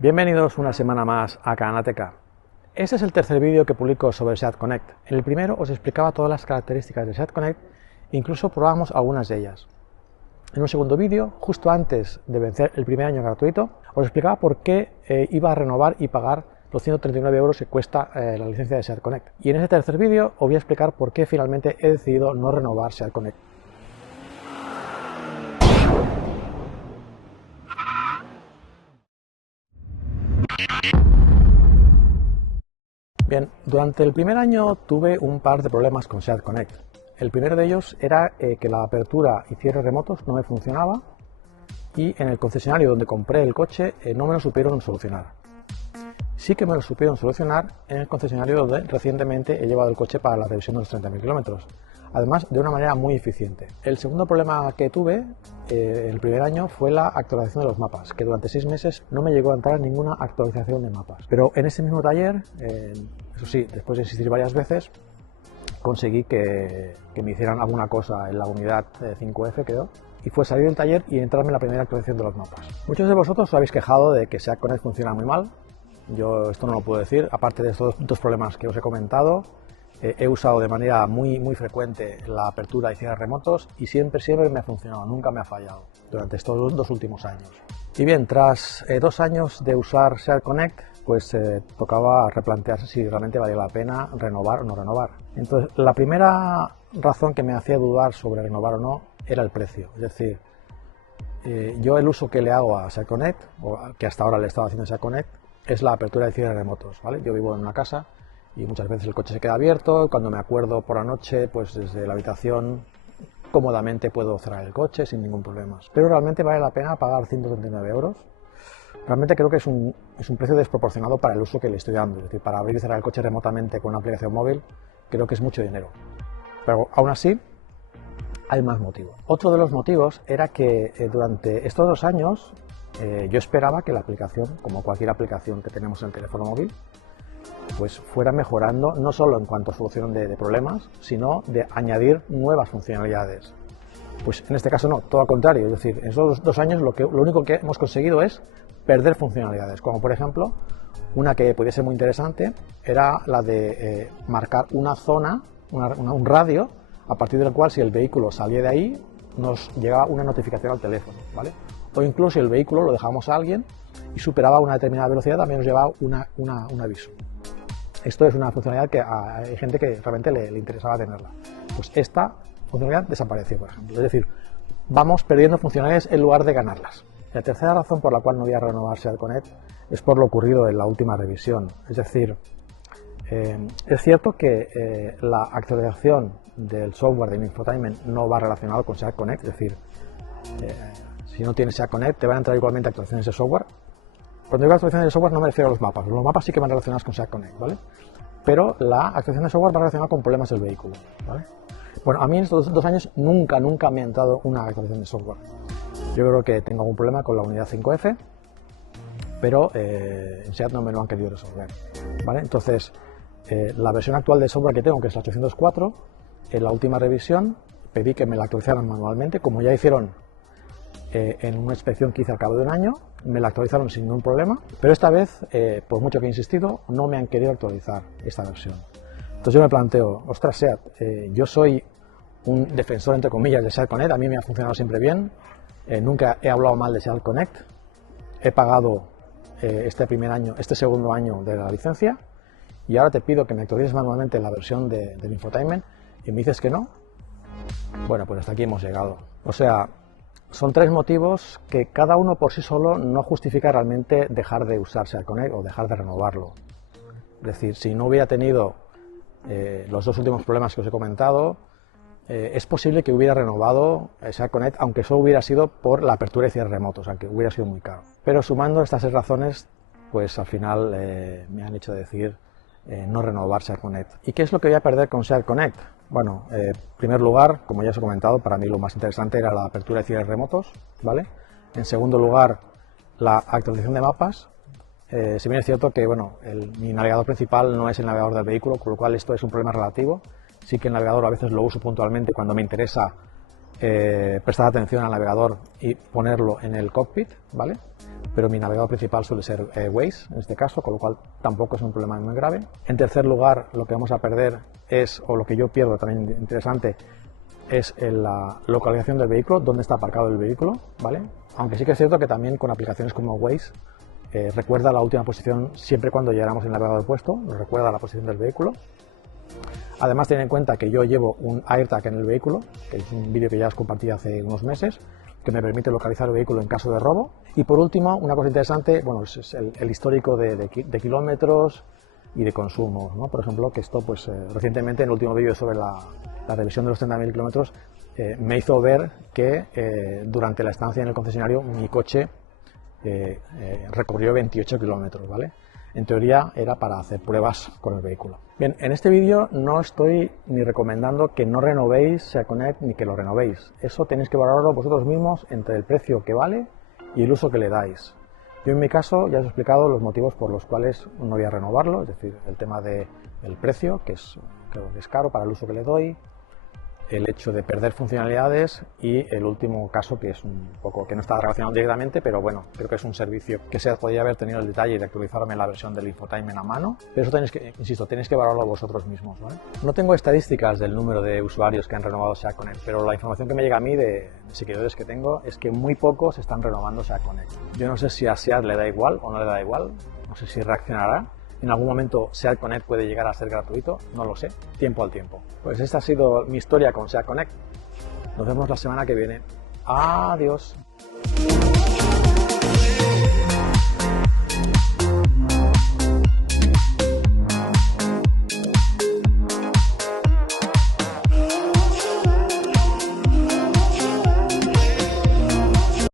Bienvenidos una semana más a Kanateca. Este es el tercer vídeo que publico sobre SEAT Connect. En el primero os explicaba todas las características de SEAT Connect, incluso probamos algunas de ellas. En un segundo vídeo, justo antes de vencer el primer año gratuito, os explicaba por qué iba a renovar y pagar los 139 euros que cuesta la licencia de SEAT Connect. Y en este tercer vídeo os voy a explicar por qué finalmente he decidido no renovar SEAT Connect. Bien, durante el primer año tuve un par de problemas con SEAT Connect. El primero de ellos era que la apertura y cierre remotos no me funcionaba y en el concesionario donde compré el coche no me lo supieron solucionar. Sí que me lo supieron solucionar en el concesionario donde recientemente he llevado el coche para la revisión de los 30.000 kilómetros. Además, de una manera muy eficiente. El segundo problema que tuve el primer año fue la actualización de los mapas, que durante 6 meses no me llegó a entrar ninguna actualización de mapas. Pero en ese mismo taller, eso sí, después de insistir varias veces, conseguí que me hicieran alguna cosa en la unidad 5F, creo, y fue salir del taller y entrarme en la primera actualización de los mapas. Muchos de vosotros os habéis quejado de que SEAT Connect funciona muy mal. Yo esto no lo puedo decir, aparte de estos dos problemas que os he comentado. He usado de manera muy frecuente la apertura y cierre remotos y siempre me ha funcionado, nunca me ha fallado durante estos dos últimos años. Y bien, tras 2 años de usar SEAT Connect, pues tocaba replantearse si realmente valía la pena renovar o no renovar. Entonces, la primera razón que me hacía dudar sobre renovar o no era el precio. Es decir, yo el uso que le hago a SEAT Connect, o que hasta ahora le he estado haciendo a SEAT Connect, es la apertura y cierre remotos, ¿vale? Yo vivo en una casa y muchas veces el coche se queda abierto. Cuando me acuerdo por la noche, pues desde la habitación cómodamente puedo cerrar el coche sin ningún problema. Pero realmente vale la pena pagar 139 euros. Realmente creo que es un precio desproporcionado para el uso que le estoy dando. Es decir, para abrir y cerrar el coche remotamente con una aplicación móvil, creo que es mucho dinero. Pero aún así, hay más motivos. Otro de los motivos era que durante estos 2 años yo esperaba que la aplicación, como cualquier aplicación que tenemos en el teléfono móvil, pues fuera mejorando no solo en cuanto a solución de problemas, sino de añadir nuevas funcionalidades. Pues en este caso no, todo al contrario, es decir, en esos 2 años lo único que hemos conseguido es perder funcionalidades, como por ejemplo, una que pudiese ser muy interesante era la de marcar una zona, un radio, a partir del cual si el vehículo salía de ahí, nos llegaba una notificación al teléfono, ¿vale? O incluso si el vehículo lo dejamos a alguien y superaba una determinada velocidad, también nos llevaba un aviso. Esto es una funcionalidad que hay gente que realmente le interesaba tenerla. Pues esta funcionalidad desapareció, por ejemplo. Es decir, vamos perdiendo funcionalidades en lugar de ganarlas. La tercera razón por la cual no voy a renovar SEAT Connect es por lo ocurrido en la última revisión. Es decir, es cierto que la actualización del software de infotainment no va relacionado con SEAT Connect. Es decir, si no tienes SEAT Connect te van a entrar igualmente actualizaciones de software. Cuando digo actualización de software no me refiero a los mapas. Los mapas sí que van relacionados con SEAT Connect, ¿vale? Pero la actualización de software va relacionada con problemas del vehículo, ¿vale? Bueno, a mí en estos 2 años nunca me ha entrado una actualización de software. Yo creo que tengo algún problema con la unidad 5F, pero en SEAT no me lo han querido resolver, ¿vale? Entonces, la versión actual de software que tengo, que es la 804, en la última revisión pedí que me la actualizaran manualmente, como ya hicieron en una inspección que hice al cabo de 1 año, me la actualizaron sin ningún problema, pero esta vez, por mucho que he insistido, no me han querido actualizar esta versión. Entonces yo me planteo, ostras SEAT, yo soy un defensor, entre comillas, de SEAT Connect, a mí me ha funcionado siempre bien, nunca he hablado mal de SEAT Connect, he pagado este segundo año de la licencia, y ahora te pido que me actualices manualmente la versión del infotainment, y me dices que no. Bueno, pues hasta aquí hemos llegado. O sea, son 3 motivos que cada uno por sí solo no justifica realmente dejar de usar SEAT Connect o dejar de renovarlo. Es decir, si no hubiera tenido los 2 últimos problemas que os he comentado, es posible que hubiera renovado SEAT Connect, aunque solo hubiera sido por la apertura y cierre remotos, aunque hubiera sido muy caro. Pero sumando estas 6 razones, pues al final me han hecho decir no renovar SEAT Connect. ¿Y qué es lo que voy a perder con SEAT Connect? Bueno, en primer lugar, como ya os he comentado, para mí lo más interesante era la apertura y cierre remotos, ¿vale? En segundo lugar, la actualización de mapas. Si bien es cierto que bueno, mi navegador principal no es el navegador del vehículo, con lo cual esto es un problema relativo. Sí que el navegador a veces lo uso puntualmente cuando me interesa prestar atención al navegador y ponerlo en el cockpit, ¿vale? Pero mi navegador principal suele ser Waze, en este caso, con lo cual tampoco es un problema muy grave. En tercer lugar, lo que vamos a perder es, o lo que yo pierdo también interesante, es la localización del vehículo, dónde está aparcado el vehículo, ¿vale? Aunque sí que es cierto que también con aplicaciones como Waze recuerda la última posición siempre cuando llegamos en el navegador puesto, nos recuerda la posición del vehículo. Además, ten en cuenta que yo llevo un AirTag en el vehículo, que es un vídeo que ya os compartí hace unos meses, que me permite localizar el vehículo en caso de robo. Y por último, una cosa interesante, bueno, es el histórico de kilómetros y de consumo, ¿no? Por ejemplo, que esto, pues recientemente, en el último vídeo sobre la revisión de los 30.000 kilómetros, me hizo ver que durante la estancia en el concesionario mi coche recorrió 28 kilómetros, ¿vale? En teoría era para hacer pruebas con el vehículo. Bien, en este vídeo no estoy ni recomendando que no renovéis SeaConnect ni que lo renovéis. Eso tenéis que valorarlo vosotros mismos entre el precio que vale y el uso que le dais. Yo en mi caso ya os he explicado los motivos por los cuales no voy a renovarlo, es decir, el tema del precio, que creo que es caro para el uso que le doy, el hecho de perder funcionalidades y el último caso, que es un poco que no está relacionado directamente, pero bueno, creo que es un servicio que se podría haber tenido el detalle de actualizarme la versión del infotainment a mano, pero eso tenéis que, insisto, tenéis que valorarlo vosotros mismos, ¿vale? No tengo estadísticas del número de usuarios que han renovado SeaConnect, pero la información que me llega a mí de seguidores que tengo es que muy pocos están renovando SeaConnect. Yo no sé si a SEAT le da igual o no le da igual, no sé si reaccionará. En algún momento SeaConnect puede llegar a ser gratuito, no lo sé, tiempo al tiempo. Pues esta ha sido mi historia con SeaConnect. Nos vemos la semana que viene. Adiós.